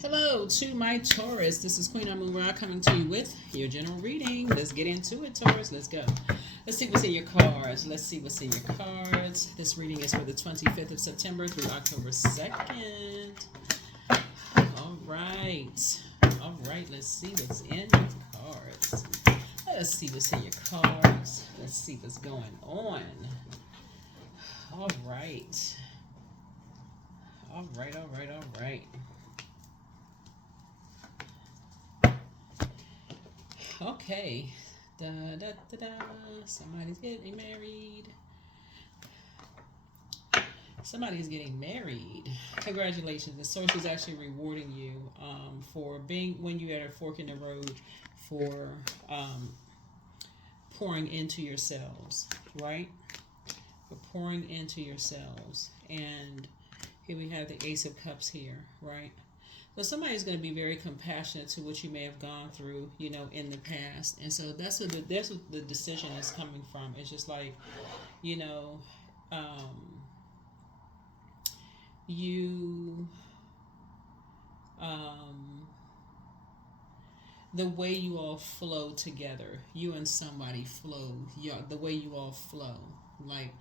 Hello to my Taurus. This is Queen Amun Ra coming to you with your general reading. Let's get into it, Taurus. Let's go. Let's see what's in your cards. Let's see what's in your cards. This reading is for the 25th of September through October 2nd. All right. All right. Let's see what's in your cards. Let's see what's in your cards. Let's see what's going on. All right. All right. All right. All right. Okay. Da, da, da, da. Somebody's getting married. Somebody's getting married. Congratulations. The source is actually rewarding you for being, when you're at a fork in the road, for pouring into yourselves, right? For pouring into yourselves. And here we have the Ace of Cups here, right? So somebody's going to be very compassionate to what you may have gone through, in the past. And so that's what the decision is coming from. It's just like, you, the way you all flow together, you and somebody flow, the way you all flow, like,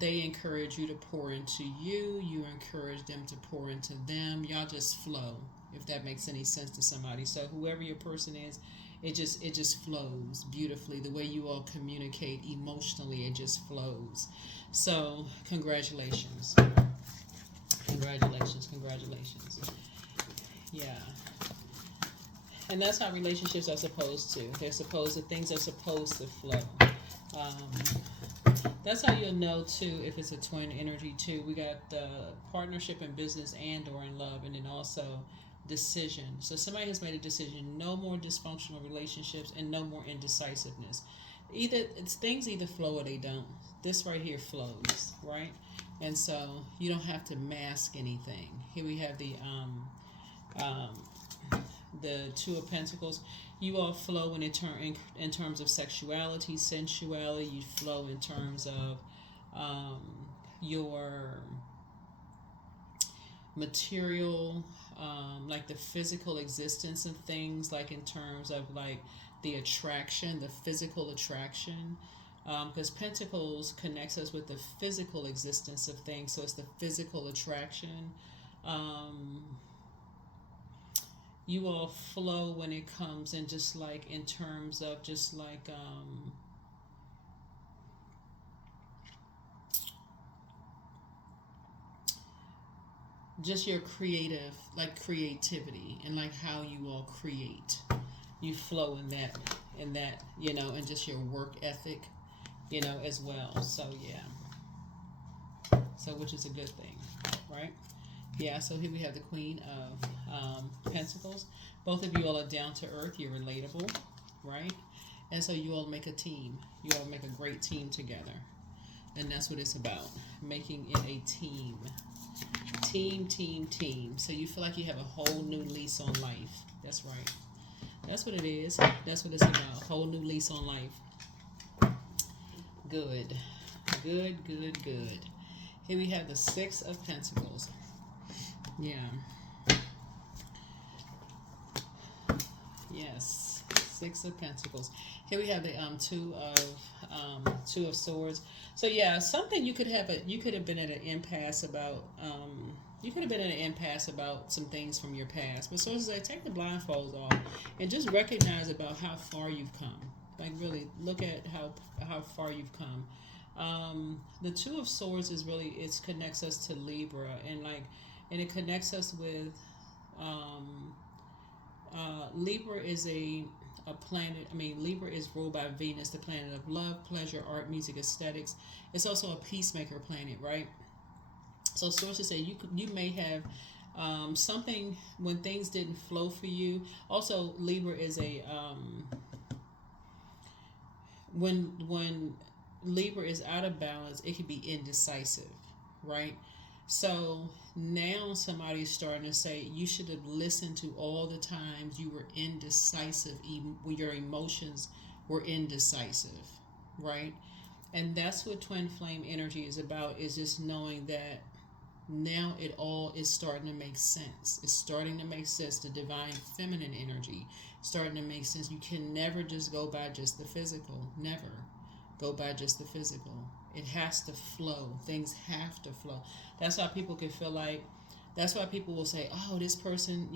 they encourage you to pour into you. You encourage them to pour into them. Y'all just flow, if that makes any sense to somebody. So whoever your person is, it just flows beautifully. The way you all communicate emotionally, it just flows. So congratulations. Congratulations. Yeah. And that's how relationships are supposed to. Things are supposed to flow. That's how you'll know too if it's a twin energy too. We got the partnership in business and or in love, and then also decision. So somebody has made a decision: no more dysfunctional relationships and no more indecisiveness. Things either flow or they don't. This right here flows, right? And so you don't have to mask anything. Here we have the Two of Pentacles. You all flow in terms of sexuality, sensuality. You flow in terms of your material, like the physical existence of things, like in terms of like the attraction, the physical attraction. Because Pentacles connects us with the physical existence of things, so it's the physical attraction. You all flow when it comes in, just like in terms of just like just your creativity and like how you all create. You flow in that and just your work ethic, as well. So yeah. So which is a good thing, right? Yeah, so here we have the Queen of Pentacles. Both of you all are down to earth. You're relatable, right? And so you all make a team. You all make a great team together. And that's what it's about, making it a team. Team. So you feel like you have a whole new lease on life. That's right. That's what it is. That's what it's about. A whole new lease on life. Good. Here we have the Six of Pentacles. Yeah. Yes. Six of Pentacles. Here we have the Two of Swords. So yeah, something you could have been at an impasse about. You could have been at an impasse about some things from your past. But sources say take the blindfolds off and just recognize about how far you've come. Like really look at how far you've come. The Two of Swords is really, it connects us to Libra, and it connects us with Libra is a planet. Libra is ruled by Venus, the planet of love, pleasure, art, music, aesthetics. It's also a peacemaker planet, right? So sources say you may have something when things didn't flow for you. Also, Libra is a when Libra is out of balance, it can be indecisive, right? So now somebody's starting to say you should have listened to all the times you were indecisive, when your emotions were indecisive, right? And that's what twin flame energy is about, is just knowing that Now it all is starting to make sense. It's starting to make sense. The divine feminine energy starting to make sense. You can never just go by just the physical. Never go by just the physical. It has to flow. Things have to flow. That's why people can feel like, that's why people will say, oh, this person,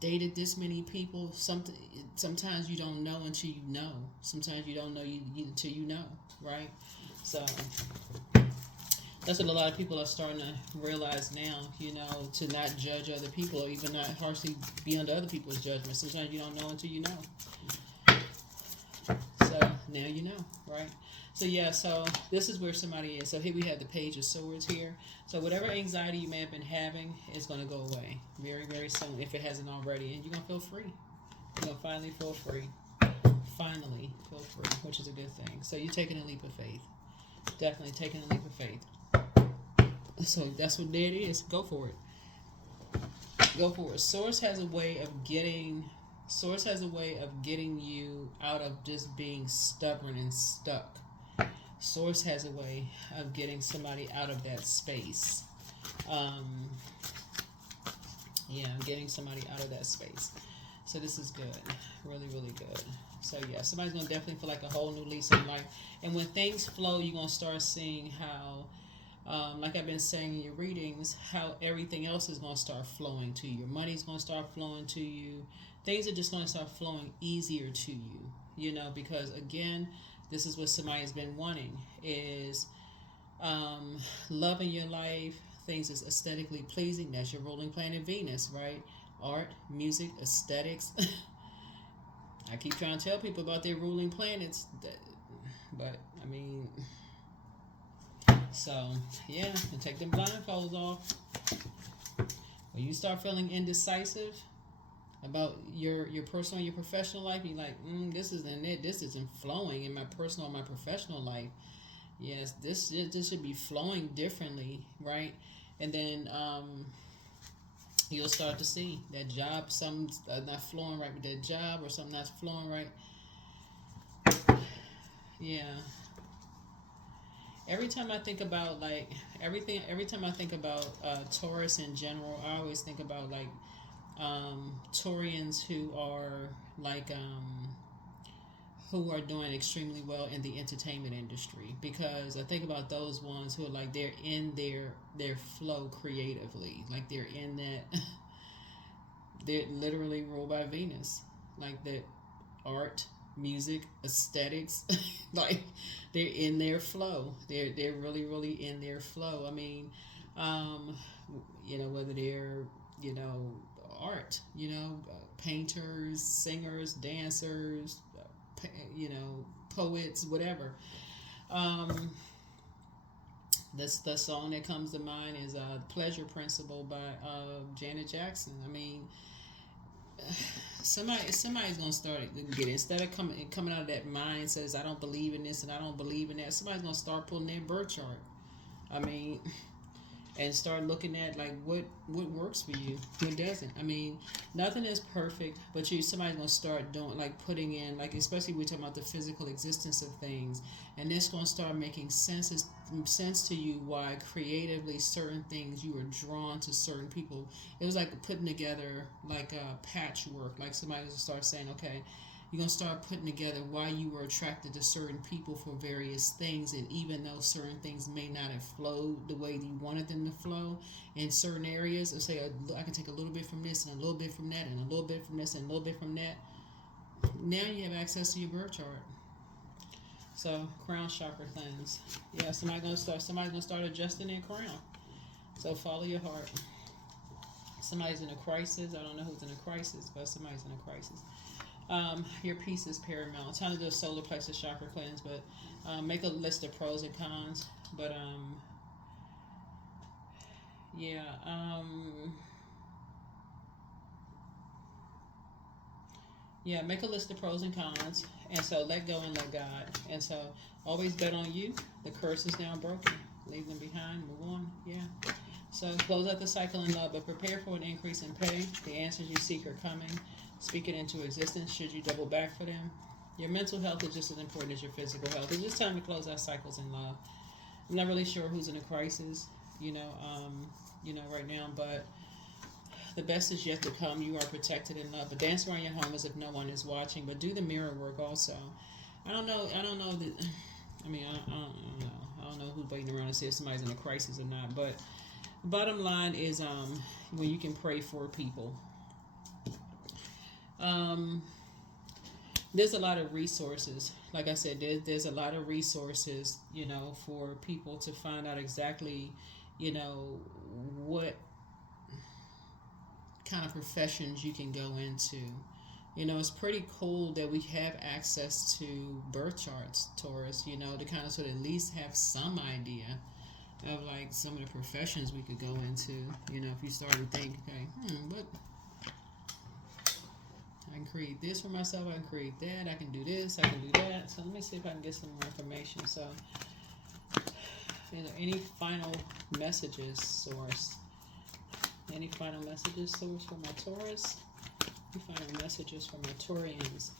dated this many people. Sometimes you don't know until you know. Sometimes you don't know until you know, right? So that's what a lot of people are starting to realize now, to not judge other people or even not harshly be under other people's judgment. Sometimes you don't know until you know. So now you know, right? So yeah, so this is where somebody is. So here we have the Page of Swords here. So whatever anxiety you may have been having is going to go away very, very soon if it hasn't already. And you're going to feel free. You're going to finally feel free. Finally feel free, which is a good thing. So you're taking a leap of faith. Definitely taking a leap of faith. So that's what there it is. Go for it. Go for it. Source has a way of getting you out of just being stubborn and stuck. Source has a way of getting somebody out of that space. Getting somebody out of that space. So this is good. Really, really good. So yeah, somebody's going to definitely feel like a whole new lease in life. And when things flow, you're going to start seeing how, like I've been saying in your readings, how everything else is going to start flowing to you. Your money's going to start flowing to you. Things are just going to start flowing easier to you, because again, this is what somebody's been wanting is love in your life. Things is aesthetically pleasing. That's your ruling planet Venus, right? Art, music, aesthetics. I keep trying to tell people about their ruling planets, but I mean, so yeah, and take them blindfolds off. When you start feeling indecisive about your personal and your professional life, you're like, this isn't it. This isn't flowing in my personal or my professional life. Yes, this should be flowing differently, right? And then you'll start to see that job, something's not flowing right with that job, or something not flowing right. Yeah. Every time I think about every time I think about Taurus in general, I always think about Taurians who are who are doing extremely well in the entertainment industry, because I think about those ones who are they're in their flow creatively, they're in that they're literally ruled by Venus, that art, music, aesthetics, they're in their flow. They're really, really in their flow. I mean, whether they're art, painters, singers, dancers, poets, whatever. The song that comes to mind is "Pleasure Principle" by Janet Jackson. I mean, somebody's gonna start getting, instead of coming out of that mind says I don't believe in this and I don't believe in that. Somebody's gonna start pulling their birth chart. I mean, and start looking at what works for you, what doesn't. I mean, nothing is perfect, but somebody's gonna start doing putting in especially we're talking about the physical existence of things, and it's gonna start making sense to you why creatively certain things you are drawn to certain people. It was like putting together a patchwork. Somebody will start saying, okay, you're going to start putting together why you were attracted to certain people for various things, and even though certain things may not have flowed the way you wanted them to flow in certain areas, or say, I can take a little bit from this and a little bit from that and a little bit from this and a little bit from that. Now you have access to your birth chart. So crown chakra cleanse. Yeah, somebody's gonna start adjusting their crown. So follow your heart. Somebody's in a crisis. I don't know who's in a crisis, but somebody's in a crisis. Your peace is paramount. Time to do a solar plexus chakra cleanse, but make a list of pros and cons. But make a list of pros and cons, and so let go and let God. And so always bet on you. The curse is now broken. Leave them behind. Move on. Yeah. So close out the cycle in love, but prepare for an increase in pay. The answers you seek are coming. Speak it into existence should you double back for them. Your mental health is just as important as your physical health. It's just time to close out cycles in love. I'm not really sure who's in a crisis. right now, but the best is yet to come. You are protected and loved. But dance around your home as if no one is watching. But do the mirror work also. I don't know. I don't know that. I mean, I don't know. I don't know who's waiting around to see if somebody's in a crisis or not. But bottom line is, when you can pray for people. There's a lot of resources. Like I said, there's a lot of resources, for people to find out exactly, what kind of professions you can go into. It's pretty cool that we have access to birth charts, Taurus, to kind of sort of at least have some idea of like some of the professions we could go into. If you start to think, okay, what I can create this for myself, I can create that, I can do this, I can do that. So let me see if I can get some more information. So, any final messages, Source? Any final messages, Source, for my Taurus? Any final messages for my Taurians?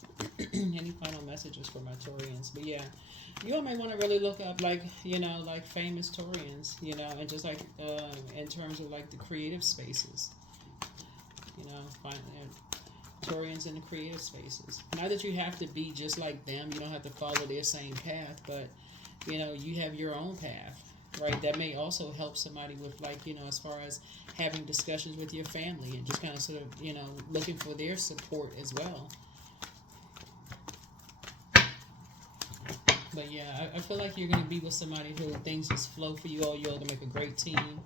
Any final messages for my Taurians? But yeah, you all might want to really look up like famous Taurians, and just like in terms of like the creative spaces, find Taurians in the creative spaces. Not that you have to be just like them. You don't have to follow their same path, but you have your own path, right? That may also help somebody with like as far as having discussions with your family and just kind of sort of looking for their support as well. But yeah, I feel like you're going to be with somebody who things just flow for you all. You're all going to make a great team,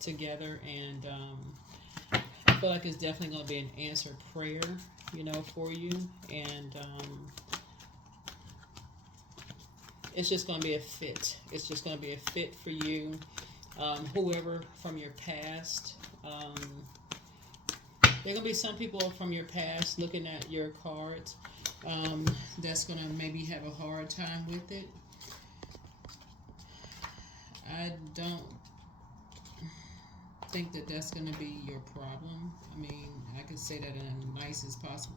together. And I feel like it's definitely going to be an answered prayer, for you. And it's just going to be a fit. It's just going to be a fit for you. Whoever from your past. There are going to be some people from your past looking at your cards. That's going to maybe have a hard time with it. I don't think that that's going to be your problem. I mean, I could say that in the nicest possible.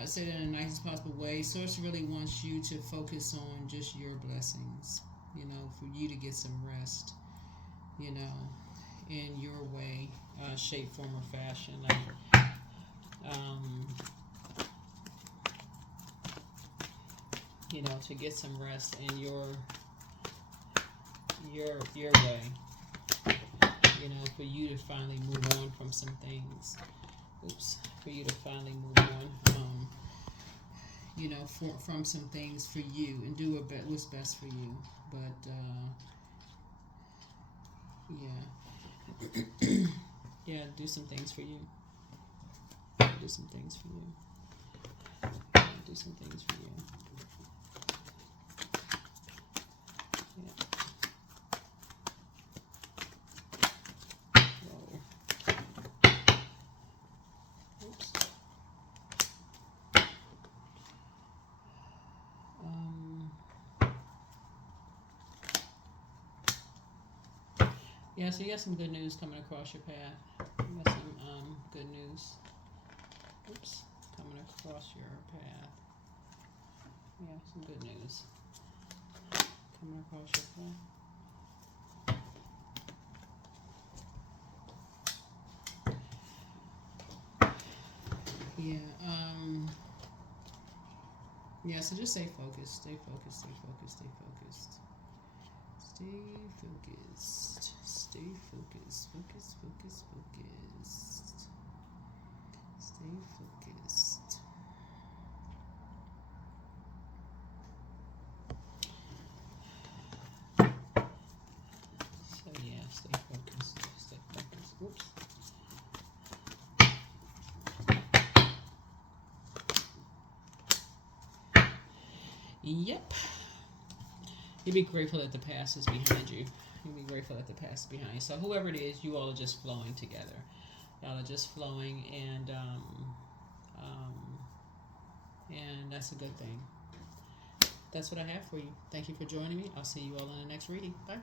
I say that in the nicest possible way. Source really wants you to focus on just your blessings. For you to get some rest. In your way, shape, form, or fashion. Like, to get some rest in your way. For you to finally move on from some things. For you to finally move on. From some things for you and do what's best for you. But yeah. Yeah, do some things for you. Do some things for you. Do some things for you. Yeah. Whoa. Oops. Yeah, so you got some good news coming across your path. You got some good news. Oops, coming across your path. Yeah, some good news coming across your path. Yeah. Yeah. So just stay focused. Stay focused. Stay focused. Stay focused. Stay focused. Stay focused. Focus. Focus. Focused. Stay focused. So yeah, stay focused. Stay focused. Whoops. Yep. You'll be grateful that the past is behind you. You'll be grateful that the past is behind you. So whoever it is, you all are just flowing together. Y'all are just flowing, and that's a good thing. That's what I have for you. Thank you for joining me. I'll see you all in the next reading. Bye.